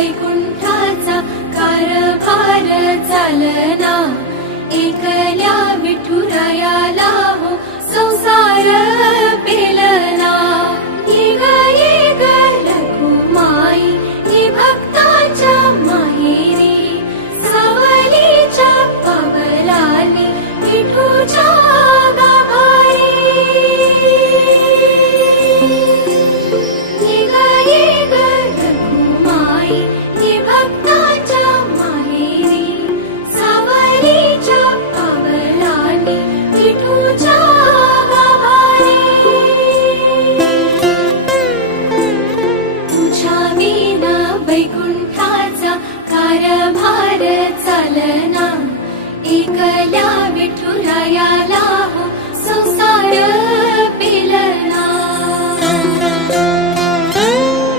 वैकुंठाचा कारभार चालना, एकल्या विठुरायाला हो संसार पेलना। येग येग रघुमाई ही भक्ताच्या माहेरी, सावलीच्या पावलांनी विठूच्या गाभारी। येग येग रघुमाई ही भक्ताच्या माहेरी, सावलीच्या पावलांनी विठूच्या गाभारी। तुझ्या विना वैकुंठाचा कारभार चालना, एकल्या विठुरायाला